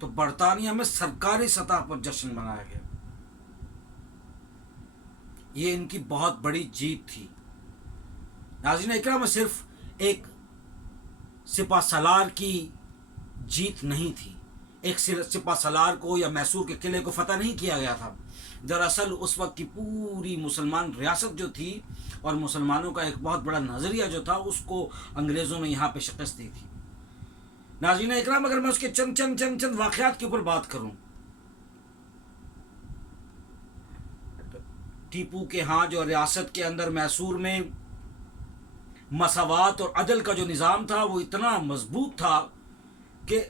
تو برطانیہ میں سرکاری سطح پر جشن منایا گیا. یہ ان کی بہت بڑی جیت تھی. ناظرین اکرام، میں صرف ایک سپہ سالار کی جیت نہیں تھی. ایک سپہ سالار کو یا میسور کے قلعے کو فتح نہیں کیا گیا تھا. دراصل اس وقت کی پوری مسلمان ریاست جو تھی اور مسلمانوں کا ایک بہت بڑا نظریہ جو تھا، اس کو انگریزوں نے یہاں پہ شکست دی تھی. ناظرین اکرام، اگر میں اس کے چند واقعات کے اوپر بات کروں، ٹیپو کے ہاں جو ریاست کے اندر میسور میں مساوات اور عدل کا جو نظام تھا وہ اتنا مضبوط تھا کہ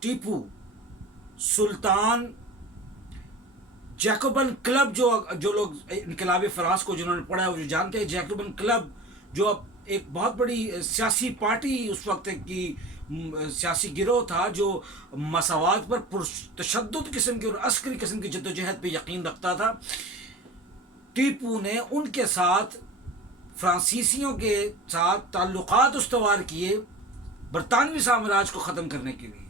ٹیپو سلطان جیکوبن کلب، جو لوگ انقلابی فرانس کو جنہوں نے پڑھا ہے وہ جو جانتے ہیں، جیکوبن کلب جو ایک بہت بڑی سیاسی پارٹی اس وقت کی سیاسی گروہ تھا جو مساوات پر پرتشدد قسم کی اور عسکری قسم کی جدوجہد پہ یقین رکھتا تھا. ٹیپو نے ان کے ساتھ، فرانسیسیوں کے ساتھ تعلقات استوار کیے برطانوی سامراج کو ختم کرنے کے لیے،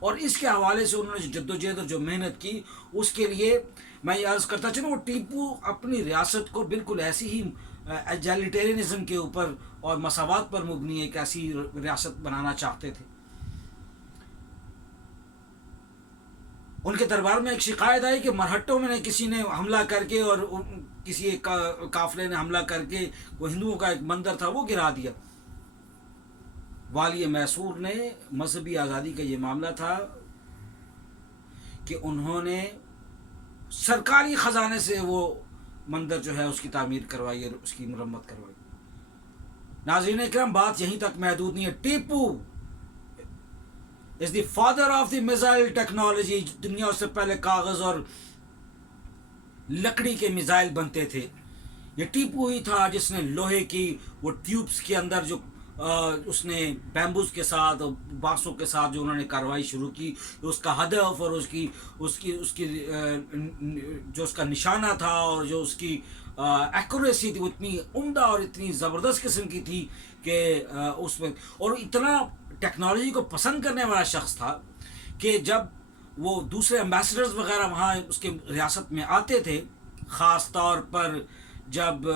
اور اس کے حوالے سے انہوں نے جو جدوجہد اور جو محنت کی، اس کے لیے میں یہ عرض کرتا چلوں، وہ ٹیپو اپنی ریاست کو بالکل ایسی ہی ایگالیٹیرینزم کے اوپر اور مساوات پر مبنی ایک ایسی ریاست بنانا چاہتے تھے. ان کے دربار میں ایک شکایت آئی کہ مرہٹوں میں کسی نے حملہ کر کے، اور کسی ایک قافلے نے حملہ کر کے وہ ہندوؤں کا ایک مندر تھا وہ گرا دیا. والی میسور نے، مذہبی آزادی کا یہ معاملہ تھا کہ انہوں نے سرکاری خزانے سے وہ مندر جو ہے اس کی تعمیر کروائی اور اس کی مرمت کروائی. ناظرین اکرام، بات یہیں تک محدود نہیں ہے. Tipu is the father of the missile technology. دنیا اس سے پہلے کاغذ اور لکڑی کے میزائل بنتے تھے. یہ ٹیپو ہی تھا جس نے لوہے کی وہ ٹیوبس کے اندر جو اس نے بیمبوز کے ساتھ، بانسوں کے ساتھ جو انہوں نے کارروائی شروع کی، اس کا ہدف اور اس کی جو اس کا نشانہ تھا اور جو اس کی ایکوریسی تھی وہ اتنی عمدہ اور اتنی زبردست قسم کی تھی کہ اس میں، اور اتنا ٹیکنالوجی کو پسند کرنے والا شخص تھا کہ جب وہ دوسرے ایمبیسڈرز وغیرہ وہاں اس کے ریاست میں آتے تھے، خاص طور پر جب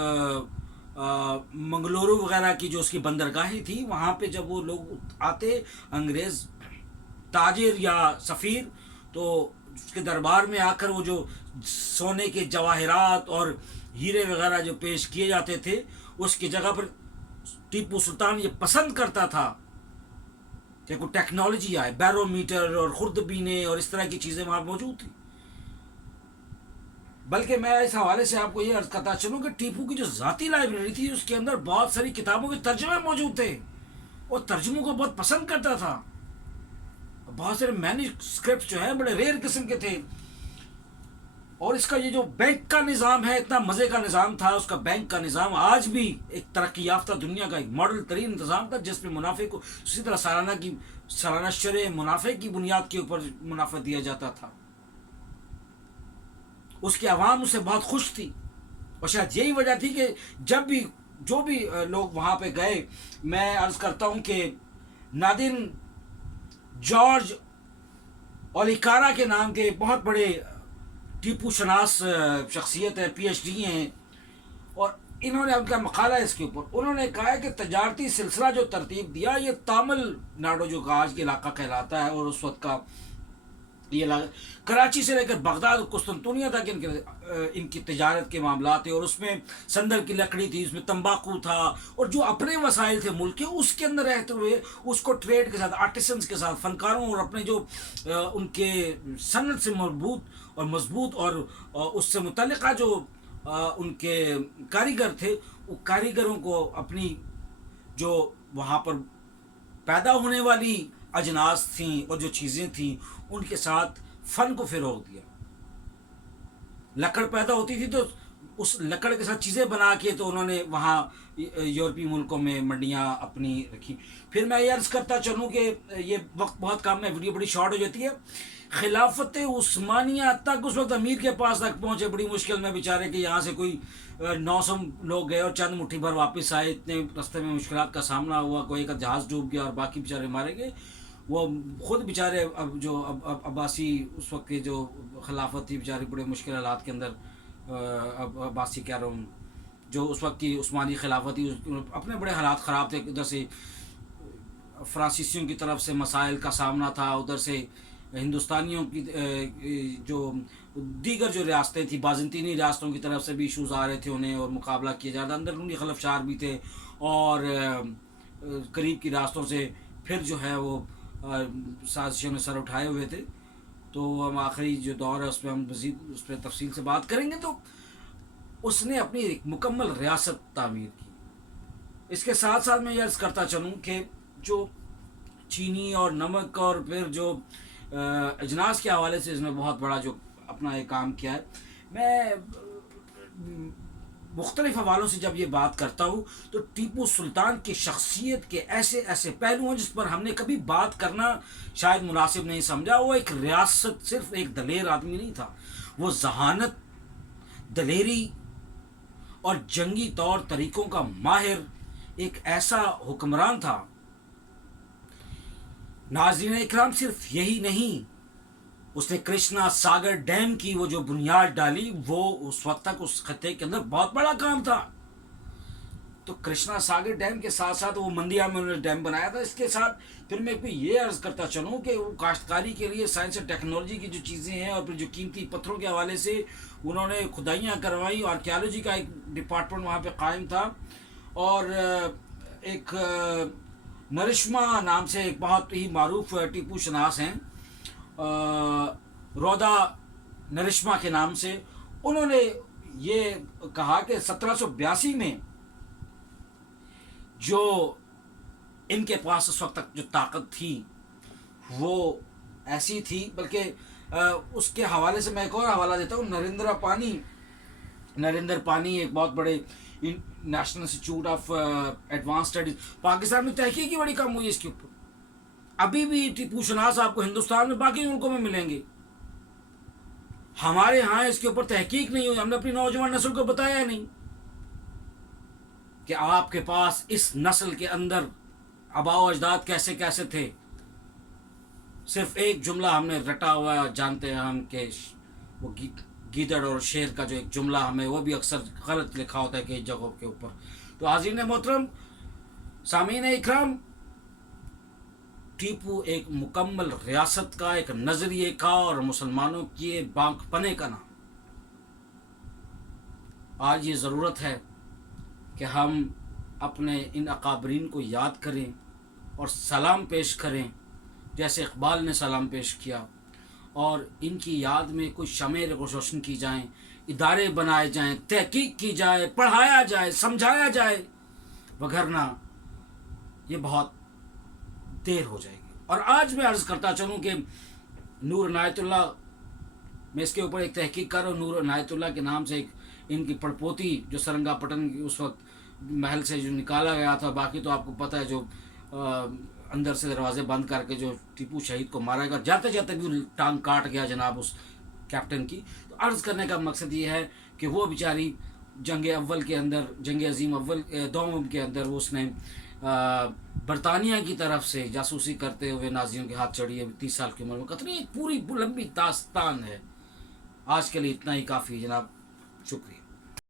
منگلورو وغیرہ کی جو اس کی بندرگاہیں تھی، وہاں پہ جب وہ لوگ آتے انگریز تاجر یا سفیر، تو اس کے دربار میں آ کر وہ جو سونے کے جواہرات اور ہیرے وغیرہ جو پیش کیے جاتے تھے، اس کی جگہ پر ٹیپو سلطان یہ پسند کرتا تھا کہ کوئی ٹیکنالوجی آئے، بیرو میٹر اور خوردبینیں اور اس طرح کی چیزیں وہاں موجود تھیں. بلکہ میں اس حوالے سے آپ کو یہ عرض کرتا چلوں کہ ٹیپو کی جو ذاتی لائبریری تھی، اس کے اندر بہت ساری کتابوں کے ترجمے موجود تھے، اور ترجموں کو بہت پسند کرتا تھا. بہت سارے مینوسکرپٹ جو ہیں بڑے ریئر قسم کے تھے. اور اس کا یہ جو بینک کا نظام ہے، اتنا مزے کا نظام تھا اس کا. بینک کا نظام آج بھی ایک ترقی یافتہ دنیا کا ایک ماڈل ترین انتظام تھا، جس میں منافع کو اسی طرح سالانہ شرح منافع کی بنیاد کے اوپر منافع دیا جاتا تھا. اس کی عوام اسے بہت خوش تھی، اور شاید یہی وجہ تھی کہ جب بھی جو بھی لوگ وہاں پہ گئے، میں عرض کرتا ہوں کہ نادن جارج اولیکارا کے نام کے بہت بڑے ٹیپو شناس شخصیت ہے، پی ایچ ڈی ہیں، اور انہوں نے ان کا مقالہ ہے اس کے اوپر. انہوں نے کہا ہے کہ تجارتی سلسلہ جو ترتیب دیا، یہ تامل ناڈو جو آج کے علاقہ کہلاتا ہے، اور اس وقت کا یہ کراچی سے لے کر بغداد اور قسطنطنیہ تک ان کی تجارت کے معاملات تھے. اور اس میں سندر کی لکڑی تھی، اس میں تمباکو تھا، اور جو اپنے وسائل تھے ملک کے، اس کے اندر رہتے ہوئے اس کو ٹریڈ کے ساتھ، آرٹیسنس کے ساتھ، فنکاروں اور اپنے جو ان کے صنعت سے مربوط اور مضبوط اور اس سے متعلقہ جو ان کے کاریگر تھے، وہ کاریگروں کو اپنی جو وہاں پر پیدا ہونے والی اجناس تھیں اور جو چیزیں تھیں، ان کے ساتھ فن کو فروغ دیا. لکڑ پیدا ہوتی تھی تو اس لکڑ کے ساتھ چیزیں بنا کے تو انہوں نے وہاں یورپی ملکوں میں منڈیاں اپنی رکھی. پھر میں یہ عرض کرتا چلوں کہ یہ وقت بہت کم ہے، ویڈیو بڑی شارٹ ہو جاتی ہے. خلافت عثمانیہ تک اس وقت امیر کے پاس تک پہنچے بڑی مشکل میں بیچارے، کہ یہاں سے کوئی 900 لوگ گئے اور چند مٹھی بھر واپس آئے. اتنے رستے میں مشکلات کا سامنا ہوا، کوئی کا جہاز ڈوب گیا اور باقی بیچارے مارے گئے. وہ خود بیچارے اب جو عباسی اس وقت کے جو خلافت تھی بیچاری بڑے مشکل حالات کے اندر، اب عباسی کہہ رہا ہوں، جو اس وقت کی عثمانی خلافت تھی، اپنے بڑے حالات خراب تھے، ادھر سے فرانسیسیوں کی طرف سے مسائل کا سامنا تھا، ادھر سے ہندوستانیوں کی جو دیگر جو ریاستیں تھیں بازنطینی ریاستوں کی طرف سے بھی ایشوز آ رہے تھے انہیں، اور مقابلہ کیا جا رہا، اندرونی خلفشار بھی تھے، اور قریب کی ریاستوں سے پھر جو ہے وہ سازشوں نے سر اٹھائے ہوئے تھے. تو ہم آخری جو دور ہے اس پہ ہم مزید اس پہ تفصیل سے بات کریں گے. تو اس نے اپنی ایک مکمل ریاست تعمیر کی. اس کے ساتھ ساتھ میں یہ عرض کرتا چلوں کہ جو چینی اور نمک اور پھر جو اجناس کے حوالے سے اس نے بہت بڑا جو اپنا ایک کام کیا ہے. میں مختلف حوالوں سے جب یہ بات کرتا ہوں تو ٹیپو سلطان کی شخصیت کے ایسے ایسے پہلو ہیں جس پر ہم نے کبھی بات کرنا شاید مناسب نہیں سمجھا. وہ ایک ریاست، صرف ایک دلیر آدمی نہیں تھا، وہ ذہانت، دلیری اور جنگی طور طریقوں کا ماہر ایک ایسا حکمران تھا. ناظرین اکرام، صرف یہی نہیں، اس نے کرشنا ساگر ڈیم کی وہ جو بنیاد ڈالی، وہ اس وقت تک اس خطے کے اندر بہت بڑا کام تھا. تو کرشنا ساگر ڈیم کے ساتھ ساتھ وہ مندیا میں انہوں نے ڈیم بنایا تھا. اس کے ساتھ پھر میں یہ عرض کرتا چلوں کہ وہ کاشتکاری کے لیے سائنس اور ٹیکنالوجی کی جو چیزیں ہیں، اور پھر جو قیمتی پتھروں کے حوالے سے انہوں نے کھدائیاں کروائیں، آرکیالوجی کا ایک ڈپارٹمنٹ وہاں پہ قائم تھا. اور ایک نرشما نام سے ایک بہت ہی معروف ٹیپو شناس ہیں، رودا نرشما کے نام سے، انہوں نے یہ کہا کہ 1782 میں جو ان کے پاس اس وقت تک جو طاقت تھی وہ ایسی تھی. بلکہ اس کے حوالے سے میں ایک اور حوالہ دیتا ہوں. نریندر پانی ایک بہت بڑے national institute of advance studies, Pakistan میں تحقیق بڑی کم ہوئی اس کے اوپر. ابھی بھی ٹیپو شناس آپ کو ہندوستان میں باقی ملکوں میں ملیں گے، ہمارے ہاں اس کے اوپر تحقیق نہیں ہوئی. ہم نے اپنی نوجوان نسل کو بتایا نہیں کہ آپ کے پاس اس نسل کے اندر آباء و اجداد کیسے کیسے تھے. صرف ایک جملہ ہم نے رٹا ہوا جانتے ہیں ہم کہ وہ گیدڑ اور شیر کا جو ایک جملہ ہمیں وہ بھی اکثر غلط لکھا ہوتا ہے کئی جگہوں کے اوپر. تو حاضرین محترم، سامعین اکرام، ٹیپو ایک مکمل ریاست کا، ایک نظریے کا، اور مسلمانوں کی بانک پنے کا نام. آج یہ ضرورت ہے کہ ہم اپنے ان اکابرین کو یاد کریں اور سلام پیش کریں جیسے اقبال نے سلام پیش کیا، اور ان کی یاد میں کچھ شمع روشن کی جائیں، ادارے بنائے جائیں، تحقیق کی جائے، پڑھایا جائے، سمجھایا جائے، وگرنہ یہ بہت دیر ہو جائے گی. اور آج میں عرض کرتا چلوں کہ نور عنایت اللہ، میں اس کے اوپر ایک تحقیق کر رہا ہوں. نور عنایت اللہ کے نام سے ایک ان کی پڑپوتی جو سرنگا پٹن کی اس وقت محل سے جو نکالا گیا تھا، باقی تو آپ کو پتہ ہے جو اندر سے دروازے بند کر کے جو ٹیپو شہید کو مارا گیا، جاتے جاتے بھی ٹانگ کاٹ گیا جناب اس کیپٹن کی. تو عرض کرنے کا مقصد یہ ہے کہ وہ بیچاری جنگ اول کے اندر، جنگ عظیم اول دوم کے اندر، وہ اس نے برطانیہ کی طرف سے جاسوسی کرتے ہوئے نازیوں کے ہاتھ چڑھی ہے 30 سال کی عمر میں. کتنی ایک پوری لمبی داستان ہے. آج کے لیے اتنا ہی کافی جناب، شکریہ.